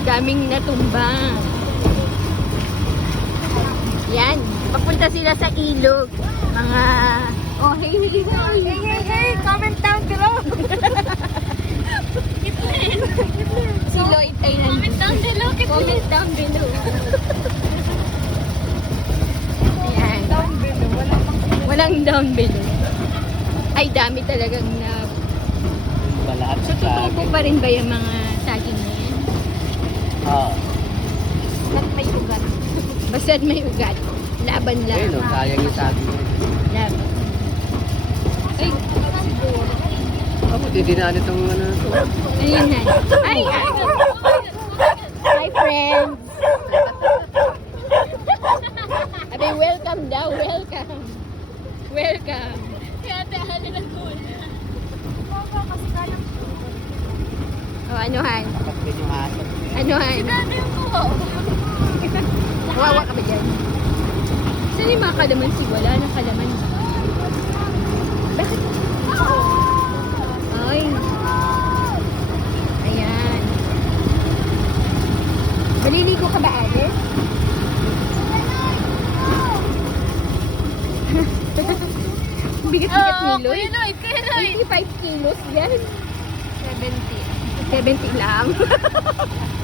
Daming natumba. Yan. Papunta sila sa ilog. Mga... Oh, hey, hey, hey. Hey, hey, hey! Comment down below! Si Lloyd ay Comment down below! Comment down below. Ayan. Down below. Walang down below. Ay, dami talagang na... Balat So, tutubo pa rin ba yung mga yan? Oo. Ba't may ugat? Basta't may ugat. Laban lang. Ayun o, sayang yung sabi mo. Laban. Ay, Oh, pati dinaan itong ano to. ayun na. Ay, ay. Hi, friends. Abe, welcome daw. Welcome. Welcome. Kaya tahan na cool. O, anuhan? Dapat din yung aso. Anuhan? Dami yung kuho. Kawawa ka ba dyan? Saan yung mga kalamansi? Wala nang kalamansi. Bakit? Ay. Ayan. Maliligo ka ba, Alice? Bigat-bigat Lloyd. Kuya Lloyd! Kuya Lloyd! 25 kilos yan. 70. 70 lang.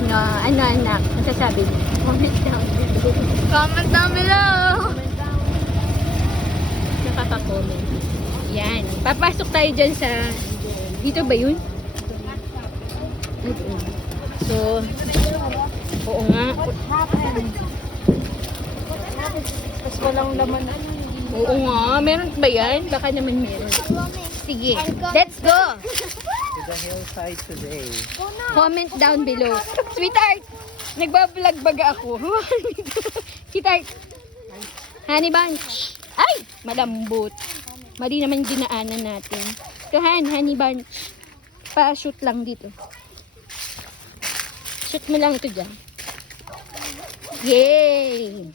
Ano, ano anak? Ang sasabi niyo? Comment down below. Comment down below! Nakaka-comment. Yan. Papasok tayo dyan sa... Dito ba yun? So, oo nga. Tapos walang laman na. Oo nga. Meron ba yan? Baka naman meron. Sige. Let's go! To the hillside today. Comment down below. Sweetheart, nagbablog baga ako. Sweetheart, honey bunch. Ay, malambot. Mali naman yung dinaanan natin. So, Han, honey bunch. Pa-shoot lang dito. Shoot mo lang ito dyan. Yay!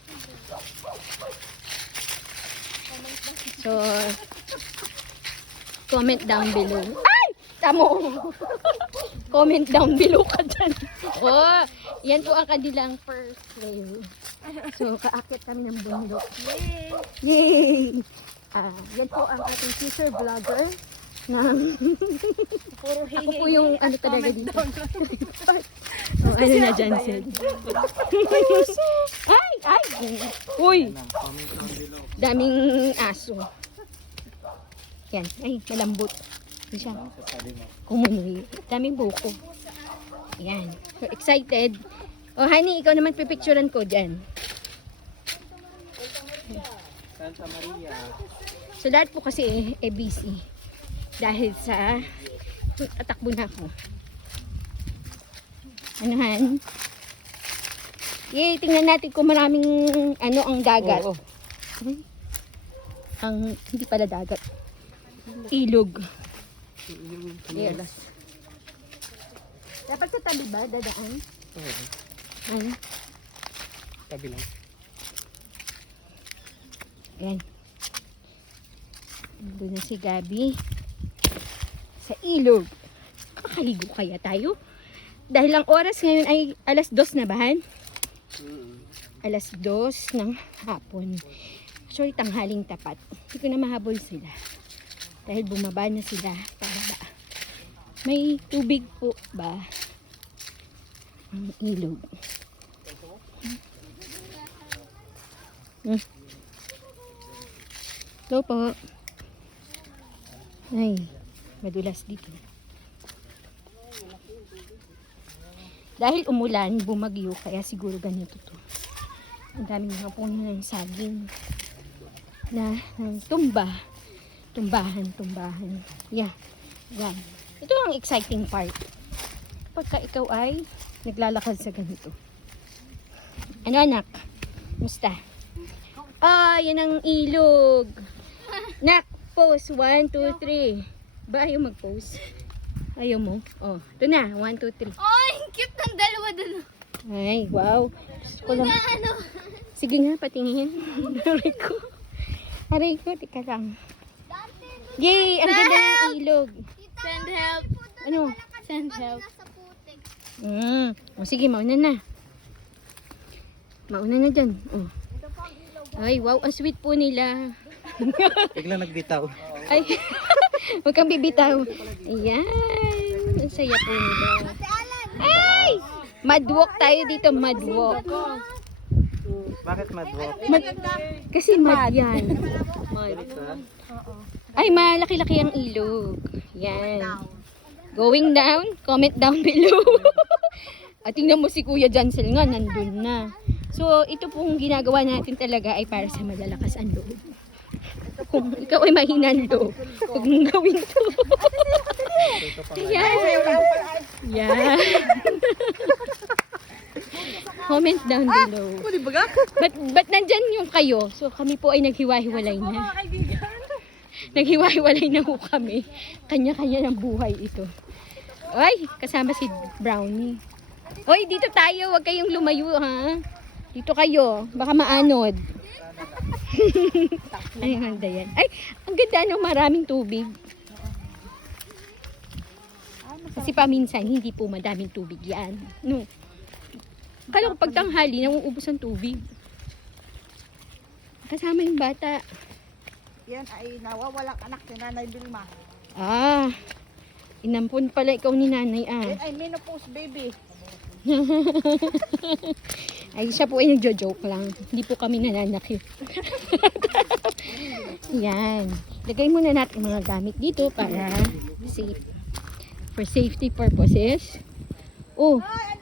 So, comment down below. Ay! Tamo! comment down below ka dyan. Oh, yan po ang kanilang first trail. So, kaakit kami ng bundok. Yay! Ah, yan po ang ating future vlogger. Na, Puro ako po yung ano talaga dito. oh, ano na dyan, Sid? ay! Ay! Uy! Daming aso. Yan. Ay, malambot. Yan siya. Mo. Kumunoy. Daming buko. Yan. So, excited. Oh, honey, ikaw naman pipicturean ko dyan. Santa Maria. So, lahat po kasi eh, eh busy. Dahil sa atakbo na ako. Ano, Han? Yay, tingnan natin kung maraming ano ang dagat. Oo. Ay, Ang, hindi pala dagat. Ilog. Yes. Dapat sa tabi ba, dadaan? Oo. Ano? Tabi lang. Ayan. Doon na si Gabi. Sa ilog. Kakaligo kaya tayo? Dahil ang oras ngayon ay alas dos na bahan? Mm. Alas dos ng hapon. Sorry, tanghaling tapat. Hindi ko na mahabol sila. Dahil bumaba na sila pababa. May tubig po ba? Ang ilog. Hmm. Ito po. Ay, madulas dito. Dahil umulan, bumagyo, kaya siguro ganito to. Ang daming mga puno ng saging na ng tumba. Tumbahan, tumbahan. Yeah. Yan. Ito ang exciting part. Pagka ikaw ay naglalakad sa ganito. Ano anak? Musta? Ah, yan ang ilog. Nak, pose. One, two, three. Ba, ayaw mag-pose? Ayaw mo? Oh, ito na. One, two, three. Oh, ang cute ng dalawa dun. Ay, wow. Gusto ko lang. Ano? Sige nga, patingin. Aray ko. Aray ko, tika lang. Yay! Ang ganda ng ilog. Send help. Ano? Send help. Mm. O sige, mauna na. Mauna na dyan. Oh. Ay, wow. Ang sweet po nila. Bigla nagbitaw. Ay, huwag kang bibitaw. Ayan. Ang saya po nila. Ay! Madwalk tayo dito, madwalk. Bakit madwalk? Mad, kasi mad yan. Mad. Ay, malaki-laki ang ilog. Yan. Going down, comment down below. At tingnan mo si Kuya Jansel nga, nandun na. So, ito pong ginagawa natin talaga ay para sa malalakas ang loob. Kung ikaw ay mahina ang loob, huwag mong gawin to. Yan. Yan. Comment down below. Ba't, ba't nandyan yung kayo? So kami po ay naghiwa-hiwalay na. Naghiwa-hiwalay na po kami. Kanya-kanya ng buhay ito. Ay, kasama si Brownie. Hoy, dito tayo. Huwag kayong lumayo, ha? Dito kayo. Baka maanod. Ay, ang yan. Ay, ang ganda no, maraming tubig. Kasi paminsan, hindi po madaming tubig yan. No. Kala ko pag nauubos ang tubig. Kasama yung bata. Yan ay nawawalang anak ni Nanay Vilma. Ah, inampun pala ikaw ni nanay ah. Yan ay menopause baby. Ay, siya po ay nagjo-joke lang. Hindi po kami nananakit. Yan. Lagay muna natin mga gamit dito para safe. For safety purposes. Oh, Ay,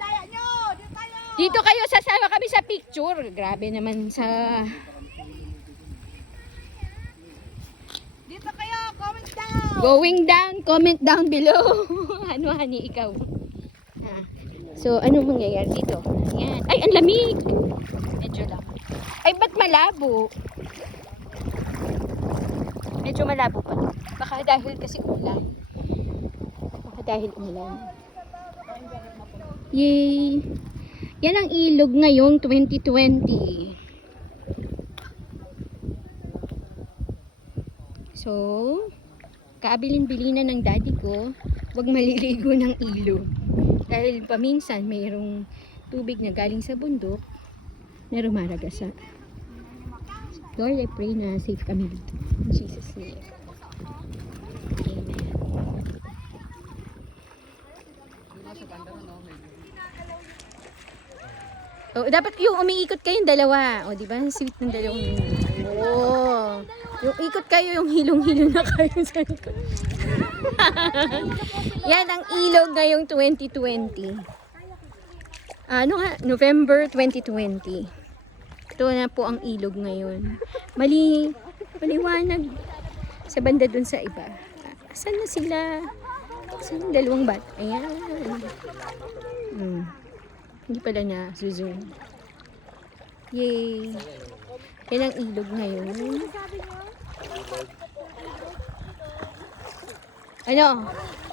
dito kayo sasama kami sa picture. Grabe naman sa... Dito kayo! Comment down! Going down, comment down below. ano, honey, ikaw? Ah. So, ano mangyayari dito? Ayan. Ay, ang lamig! Medyo lang. Ay, ba't malabo? Medyo malabo pa. Baka dahil kasi ulan. Baka dahil ulan. Yay! Yan ang ilog ngayong 2020. So, kaabilin-bilinan ng daddy ko, wag maliligo ng ilog. Dahil paminsan mayroong tubig na galing sa bundok na rumaragasa. Lord, I pray na safe kami dito. In Jesus' name. Oh, dapat yung umiikot kayong dalawa. O, di ba? Sweet ng dalawang. Oh. Yung ikot kayo, yung hilong-hilo na kayo sa likod. Yan ang ilog ngayong 2020. Ano nga? November 2020. Ito na po ang ilog ngayon. Mali, maliwanag sa banda dun sa iba. Asan na sila? Asan yung dalawang bat? Ayan. Hmm. Hindi pala na zoom. Yay! Yan ang ilog ngayon. Ano?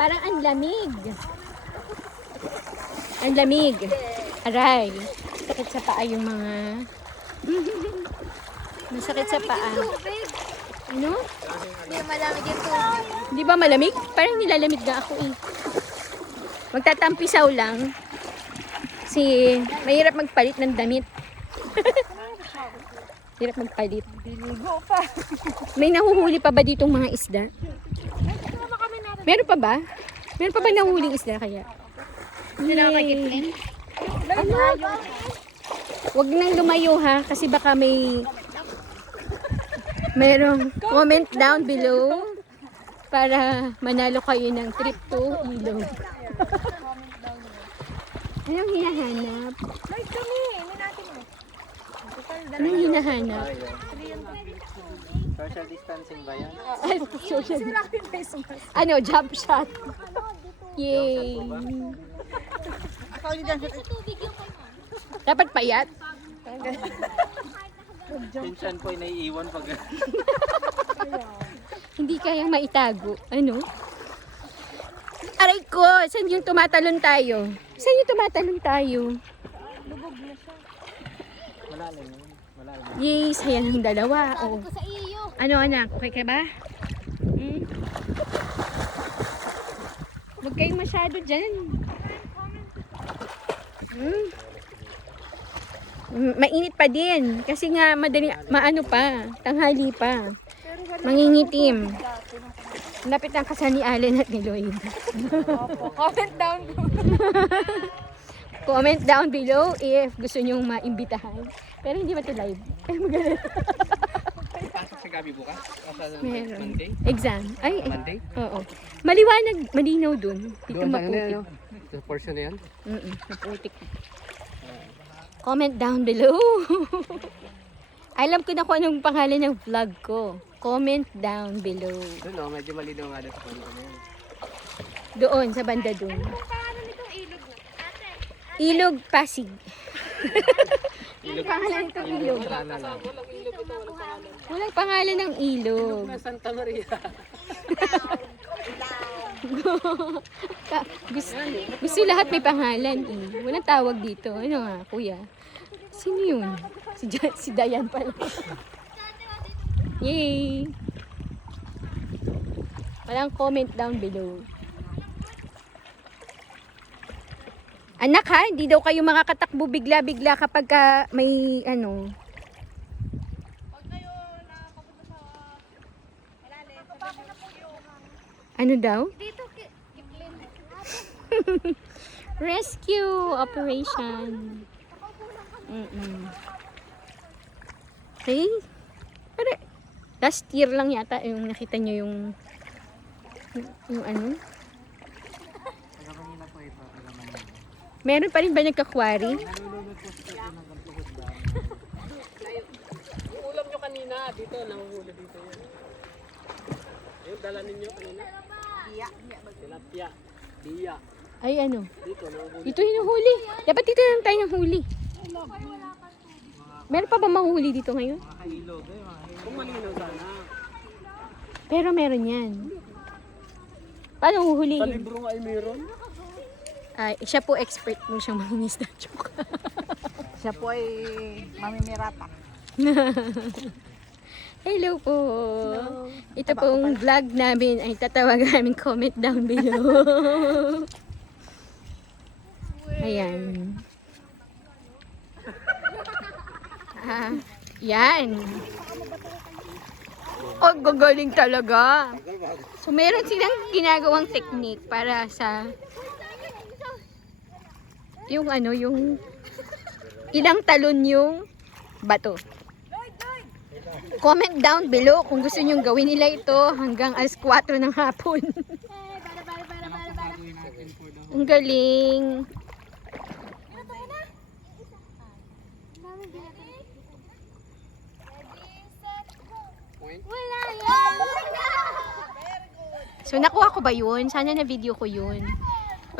Parang ang lamig. Ang lamig. Aray. Sakit sa paa yung mga... Masakit sa paa. Ano? Hindi malamig yung tubig. Di ba malamig? Parang nilalamig na ako eh. Magtatampisaw lang. Si mahirap magpalit ng damit. Hirap magpalit. Diligo pa. May nahuhuli pa ba ditong mga isda? Meron pa ba? Meron pa ba nahuhuling isda kaya? Hindi na Ano? Huwag nang lumayo ha, kasi baka may merong comment down below para manalo kayo ng trip to ilog. Anong hinahanap? Ay, kami! Anong hinahanap? Social distancing ba yan? Ay, social. Ano, jump shot. Yay! Ako ulit dyan. Dapat payat? Minsan po ay naiiwan pag... Hindi kayang maitago. Ano? Aray ko! Saan yung tumatalon tayo? Saan yung tumatalon tayo? Malalim yun. Malalim. Yay! Saya ng dalawa. Oh. Sa iyo. Ano anak? Okay ka ba? Hmm? Huwag kayong masyado dyan. Hmm. Mm, Mainit pa din. Kasi nga, madali, maano pa. Tanghali pa. Mangingitim. Lapit ang kasal ni Allen at ni Lloyd. Comment down. Comment down below if gusto nyong maimbitahan. Pero hindi ba ito live? Ay, magalit. Pasok sa gabi bukas? O sa Meron. Monday? Exam. Ay, ay. Monday? Oo. Maliwanag, malinaw dun. Dito Doon sa ano yan, maputik. no? Sa portion na yan? Mm maputik. Comment down below. Alam ko na kung anong pangalan ng vlog ko. Comment down below. Doon, no? Medyo malinaw nga doon sa na yan. Doon, sa banda doon. Pangalan nitong ilog na. Ate. Ilog Pasig. Ilog. Pangalan itong ilog. Walang pangalan ng ilog. Na Santa Maria. Gusto, gusto lahat may pangalan eh. Walang tawag dito. Ano nga, kuya? Sino yun? Si, Ja- si Dayan pala. Yay! Walang comment down below. Anak ha, hindi daw kayo makakatakbo bigla-bigla kapag ka may ano. Ano daw? Dito, kiplin. Rescue operation. Mm-mm. Okay. Pero, last year lang yata yung nakita nyo yung, yung ano. Meron pa rin ba nagkakwari? Yung ulam nyo kanina, dito, nanguhuli dito yun. Ayun, dala ninyo kanina. Tilapia. Biya. Ay ano, Dito, nanguhuli. dito hinuhuli. Dapat dito lang tayo ng huli. Meron pa ba mahuli dito ngayon? Kung malinaw sana. Pero meron yan. Paano Sa huhulihin? libro nga ay meron. Ay, siya po expert mo siyang mangingisda. Joke. Siya po ay mamimirata. Hello po. Ito pong vlog namin ay tatawag namin comment down below. Ayan. Ah, yan. Oh, gagaling talaga. So, meron silang ginagawang technique para sa yung ano, yung ilang talon yung bato. Comment down below kung gusto nyong gawin nila ito hanggang alas 4 ng hapon. Ang galing. So nakuha ko ba yun? Sana na video ko yun.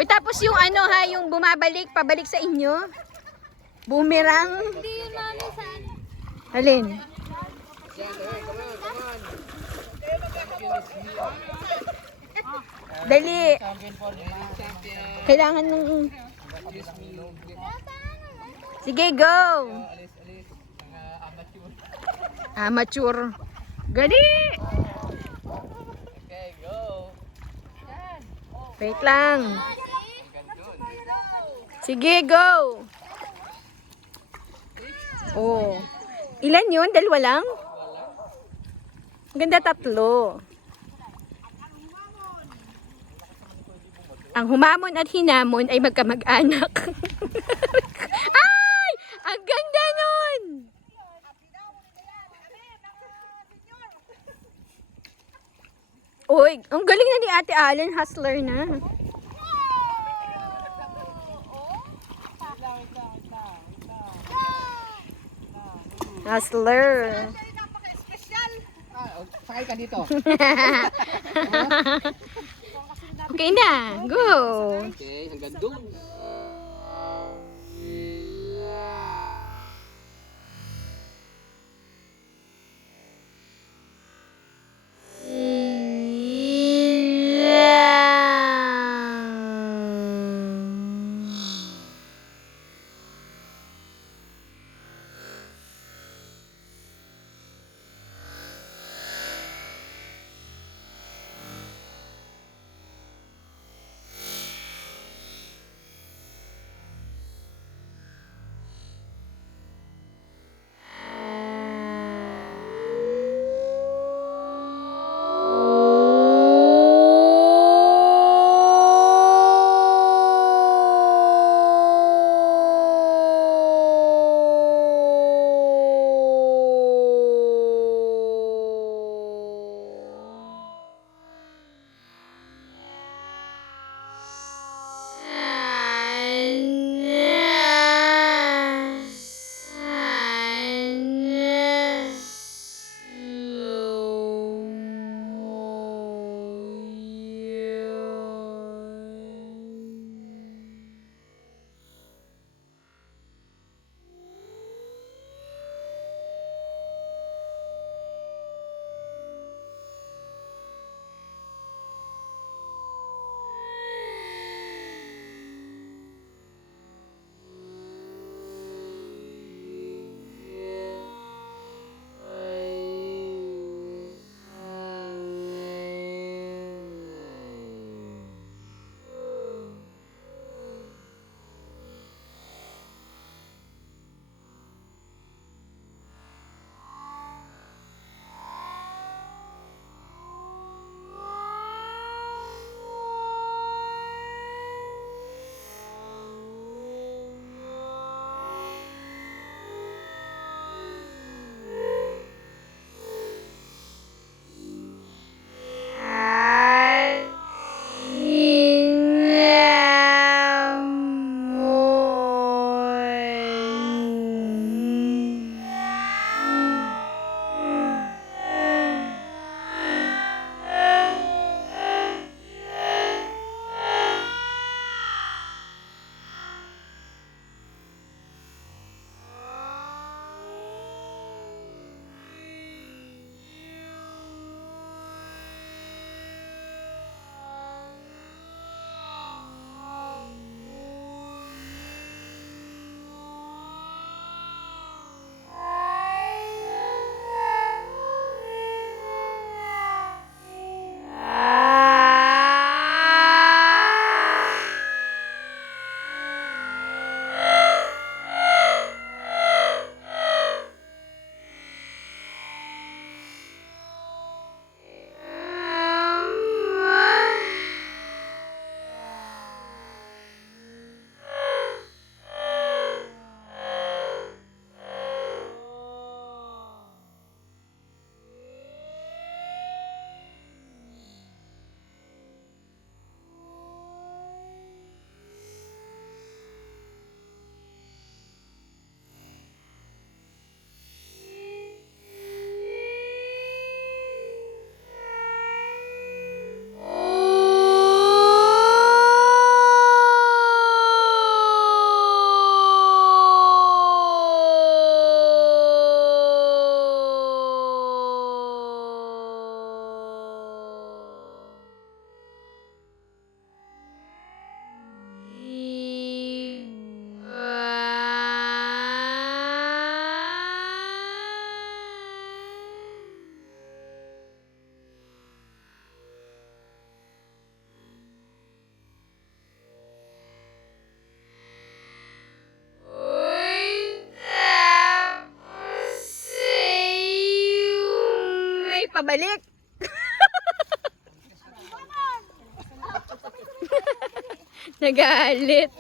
O tapos yung ano ha, yung bumabalik, pabalik sa inyo. Boomerang. Hindi yun mami saan. Alin? Dali. Kailangan ng... Sige, go! Amateur. Gali! Okay, go. Wait lang. Sige, go! Oh. Ilan yun? Dalawa lang? Ang Ganda tatlo. Ang humamon at hinamon ay magkamag-anak. ay! Ang ganda nun! Uy, ang galing na ni Ate Allen, hustler na. Hustler. Ah, sakay ka dito. Okay na, go! Okay, hanggang doon. Pabalik. Nagalit.